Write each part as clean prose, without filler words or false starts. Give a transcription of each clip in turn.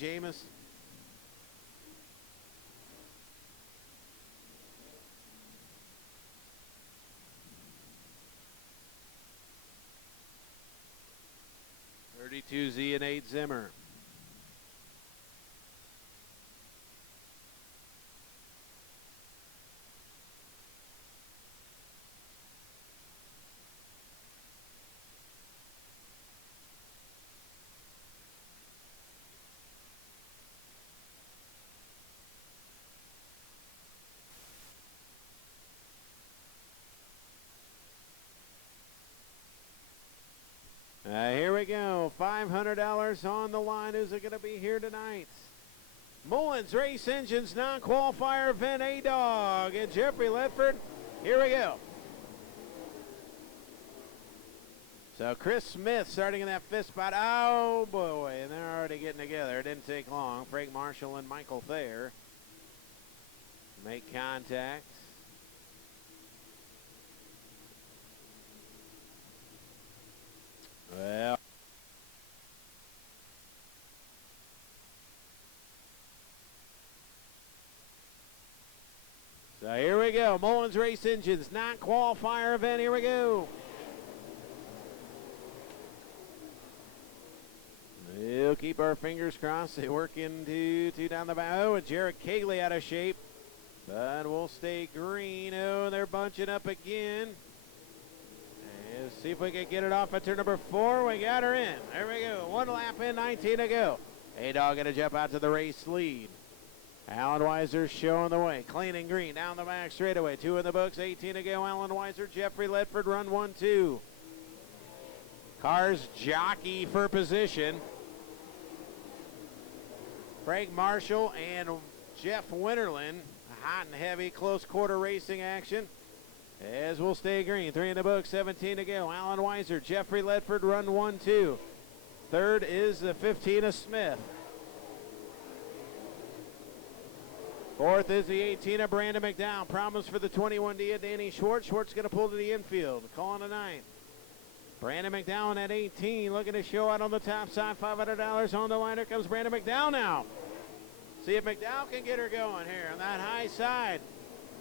Jameis. Z and 8 Zimmer. Here we go. $500 on the line. Who's it going to be here tonight? Mullins Race Engines non-qualifier event A-Dog and Jeffrey Ledford. Here we go. So Chris Smith starting in that fifth spot. Oh boy, and they're already getting together. It didn't take long. Frank Marshall and Michael Thayer make contact. Well, so here we go. Mullins Race Engines non-qualifier event. Here we go. We'll keep our fingers crossed. They work into two down the back. Oh, and Jared Cagley out of shape. But we'll stay green. Oh, they're bunching up again. Let's see if we can get it off at turn number 4. We got her in. There we go. 1 lap in, 19 to go. A-Dog going to jump out to the race lead. Alan Weiser showing the way. Clean and green down the back straightaway. 2 in the books, 18 to go. Alan Weiser, Jeffrey Ledford, run 1-2. Cars jockey for position. Frank Marshall and Jeff Winterland. Hot and heavy, close quarter racing action. As we'll stay green. 3 in the book, 17 to go. Alan Weiser, Jeffrey Ledford, run 1-2. Third is the 15 of Smith. Fourth is the 18 of Brandon McDowell. Promise for the 21D of Danny Schwartz. Schwartz going to pull to the infield. Calling a 9. Brandon McDowell at 18. Looking to show out on the top side. $500 on the line. Here comes Brandon McDowell now. See if McDowell can get her going here on that high side.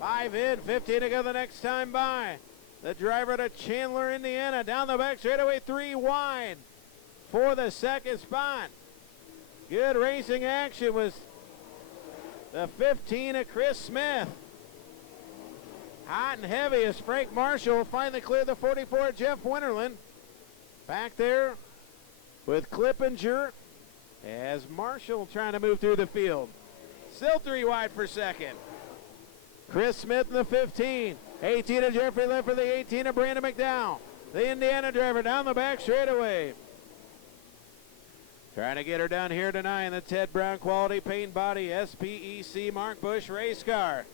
5 in, 15 to go the next time by. The driver to Chandler, Indiana. Down the back straightaway, 3 wide for the second spot. Good racing action was the 15 of Chris Smith. Hot and heavy as Frank Marshall finally cleared the 44 of Jeff Winterland. Back there with Clippinger as Marshall trying to move through the field. Still 3 wide for second. Chris Smith in the 15. 18 of Jeffrey Ledford, the 18 of Brandon McDowell. The Indiana driver down the back straightaway. Trying to get her done here tonight in the Ted Brown Quality Paint Body SPEC Mark Bush race car.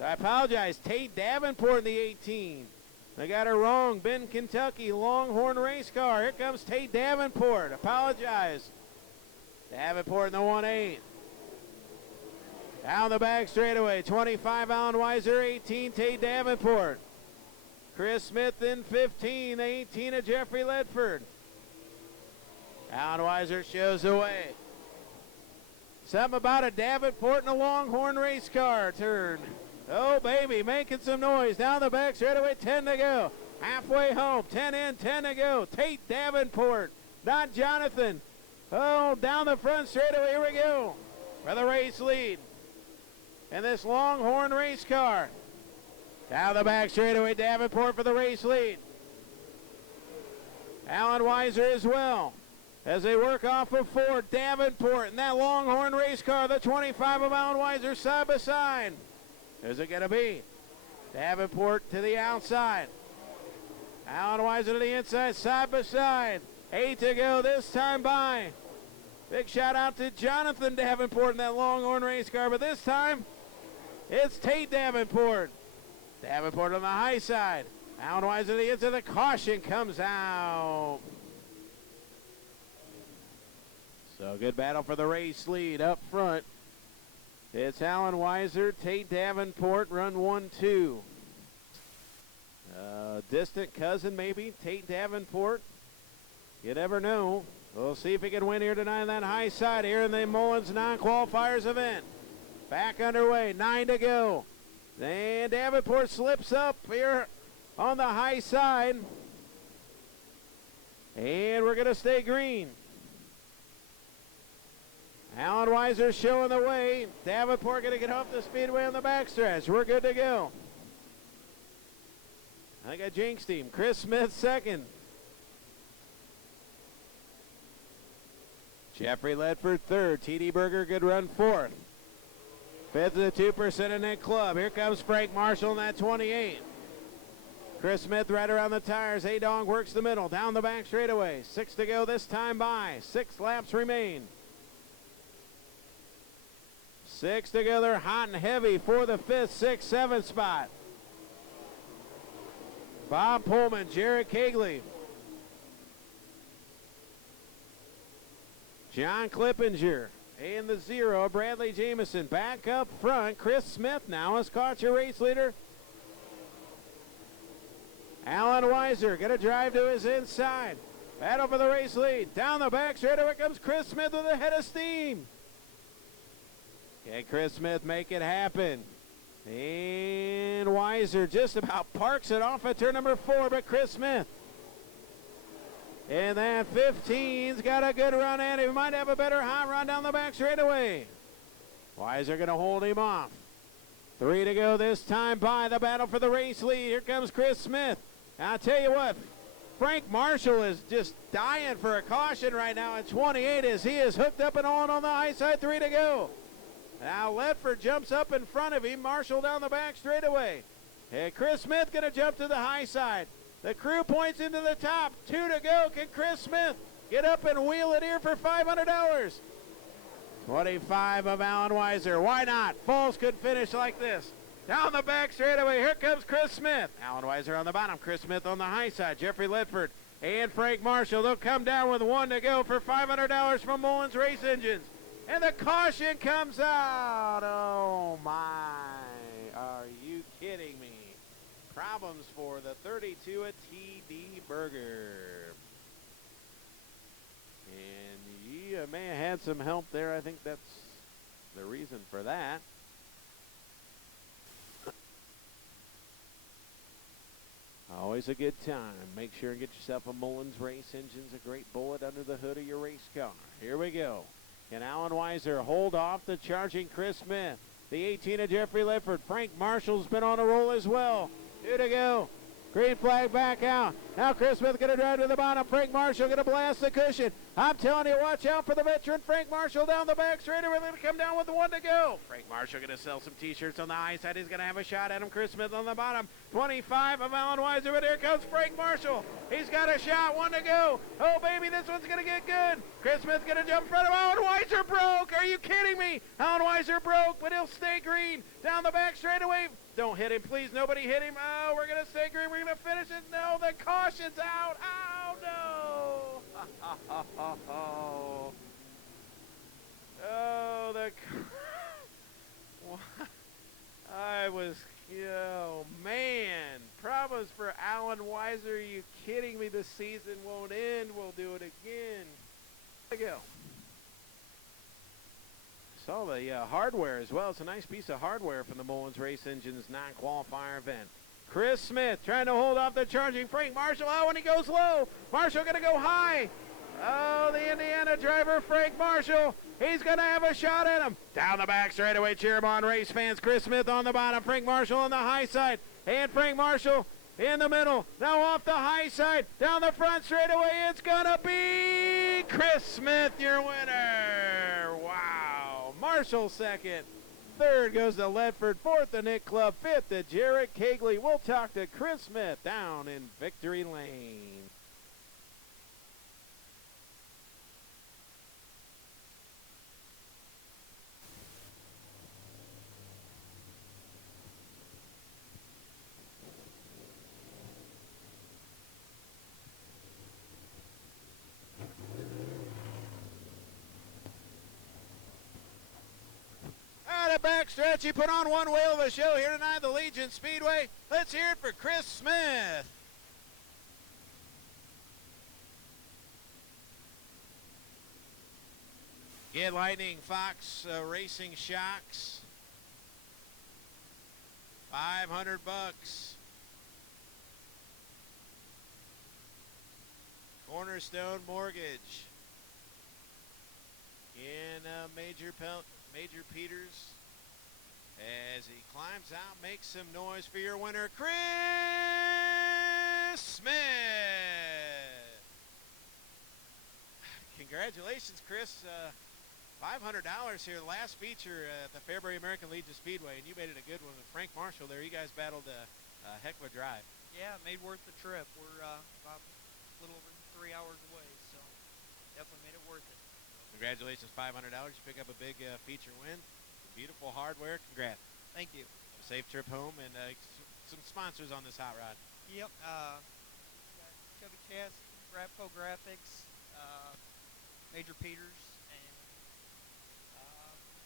I apologize. Tate Davenport in the 18. They got her wrong. Bend, Kentucky, Longhorn race car. Here comes Tate Davenport. Apologize. Davenport in the 1-8. Down the back straightaway. 25, Alan Weiser. 18, Tate Davenport. Chris Smith in 15. The 18 of Jeffrey Ledford. Alan Weiser shows the way. Something about a Davenport in a Longhorn race car turn. Oh, baby, making some noise. Down the back straightaway, 10 to go. Halfway home, 10 in, 10 to go. Tate Davenport, not Jonathan. Oh, down the front straightaway, here we go. For the race lead. And this Longhorn race car. Down the back straightaway, Davenport for the race lead. Alan Weiser as well. As they work off of 4, Davenport and that Longhorn race car, the 25 of Alan Weiser side by side. Who's it going to be? Davenport to the outside. Alan Weiser to the inside, side by side. 8 to go this time by. Big shout out to Jonathan Davenport in that Longhorn race car, but this time it's Tate Davenport. Davenport on the high side. Alan Weiser to the inside, the caution comes out. So good battle for the race lead up front. It's Alan Weiser, Tate Davenport, run 1-2. a distant cousin maybe, Tate Davenport. You never know. We'll see if he can win here tonight on that high side here in the Mullins non-qualifiers event. Back underway, 9 to go. And Davenport slips up here on the high side. And we're going to stay green. Alan Weiser showing the way. Davenport going to get off the speedway on the backstretch. We're good to go. I got jinxed him. Chris Smith second. Jeffrey Ledford third. T.D. Berger, good run fourth. Fifth of the 2% in that club. Here comes Frank Marshall in that 28. Chris Smith right around the tires. A-Dong works the middle. Down the back straightaway. 6 to go this time by. 6 laps remain. 6 together, hot and heavy for the 5th, 6th, 7th spot. Bob Pullman, Jared Kegley. John Clippinger. And the 0, Bradley Jameson. Back up front, Chris Smith now has caught your race leader. Alan Weiser going to drive to his inside. Battle for the race lead. Down the back straightaway comes Chris Smith with a head of steam. Can Chris Smith make it happen? And Weiser just about parks it off at turn number 4, but Chris Smith. And that 15's got a good run in. He might have a better hot run down the back straightaway. Weiser going to hold him off. 3 to go this time by. The battle for the race lead. Here comes Chris Smith. And I'll tell you what, Frank Marshall is just dying for a caution right now at 28 as he is hooked up and on the high side. 3 to go. Now Ledford jumps up in front of him. Marshall down the back straightaway. And Chris Smith going to jump to the high side. The crew points into the top. 2 to go. Can Chris Smith get up and wheel it here for $500? 25 of Alan Weiser. Why not? Fals could finish like this. Down the back straightaway. Here comes Chris Smith. Alan Weiser on the bottom. Chris Smith on the high side. Jeffrey Ledford and Frank Marshall. They'll come down with 1 to go for $500 from Mullins Race Engines. And the caution comes out. Oh, my. Are you kidding me? Problems for the 32 at T.D. Berger. And you may have had some help there. I think that's the reason for that. Always a good time. Make sure and get yourself a Mullins Race Engines, a great bullet under the hood of your race car. Here we go. Can Alan Weiser hold off the charging Chris Smith? The 18 of Jeffrey Ledford. Frank Marshall's been on a roll as well. 2 to go. Green flag back out. Now Chris Smith going to drive to the bottom. Frank Marshall going to blast the cushion. I'm telling you, watch out for the veteran Frank Marshall down the back straight. We're going to come down with 1 to go. Frank Marshall going to sell some T-shirts on the high side. He's going to have a shot at him. Chris Smith on the bottom. 25 of Alan Weiser, but here comes Frank Marshall. He's got a shot. 1 to go. Oh, baby, this one's going to get good. Chris Smith's going to jump in front of Alan Weiser. Broke. Are you kidding me? Alan Weiser broke, but he'll stay green. Down the back straightaway. Don't hit him, please. Nobody hit him. Oh, we're going to stay green. We're going to finish it. No, the caution's out. Oh, no. Oh, I was, oh, man. Problems for Alan Weiser. Are you kidding me? The season won't end. We'll do it again. There we go. Saw the hardware as well. It's a nice piece of hardware from the Mullins Race Engines non-qualifier event. Chris Smith trying to hold off the charging Frank Marshall. Oh, and he goes low. Marshall going to go high. Oh, the Indiana driver, Frank Marshall. He's going to have a shot at him. Down the back straightaway, cheer him on, race fans. Chris Smith on the bottom. Frank Marshall on the high side. And Frank Marshall in the middle. Now off the high side. Down the front straightaway, it's going to be Chris Smith, your winner. Wow. Marshall second. Third goes to Ledford. Fourth to Nick Clubb. Fifth to Jarrett Kegley. We'll talk to Chris Smith down in Victory Lane. Backstretch, he put on one whale of a show here tonight at the Legion Speedway. Let's hear it for Chris Smith. Kid Lightning Fox Racing Shocks. 500 bucks. Cornerstone Mortgage. In Major Peters. As he climbs out, makes some noise for your winner, Chris Smith. Congratulations, Chris. $500 here, last feature at the Fairbury American Legion Speedway, and you made it a good one with Frank Marshall there. You guys battled a heck of a drive. Yeah, it made worth the trip. We're about a little over 3 hours away, so definitely made it worth it. Congratulations, $500. You pick up a big feature win. Beautiful hardware. Congrats. Thank you. A safe trip home, and some sponsors on this hot rod. Yep. Chevy Chassis, Rapco Graphics, Major Peters, and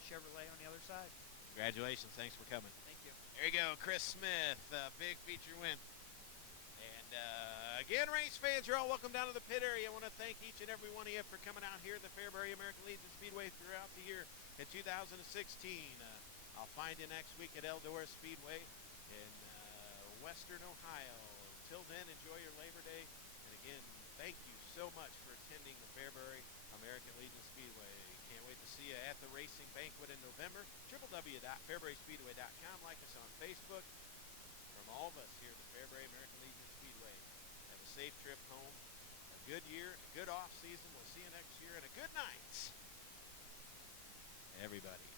Chevrolet on the other side. Congratulations. Thanks for coming. Thank you. There you go, Chris Smith. Big feature win. And again, race fans, you're all welcome down to the pit area. I want to thank each and every one of you for coming out here at the Fairbury American Legion Speedway throughout the year in 2016. I'll find you next week at Eldora Speedway in Western Ohio. Until then, enjoy your Labor Day. And again, thank you so much for attending the Fairbury American Legion Speedway. Can't wait to see you at the racing banquet in November. www.fairburyspeedway.com. Like us on Facebook. From all of us here at the Fairbury American Legion Speedway, have a safe trip home, a good year, a good off season. We'll see you next year, and a good night, everybody.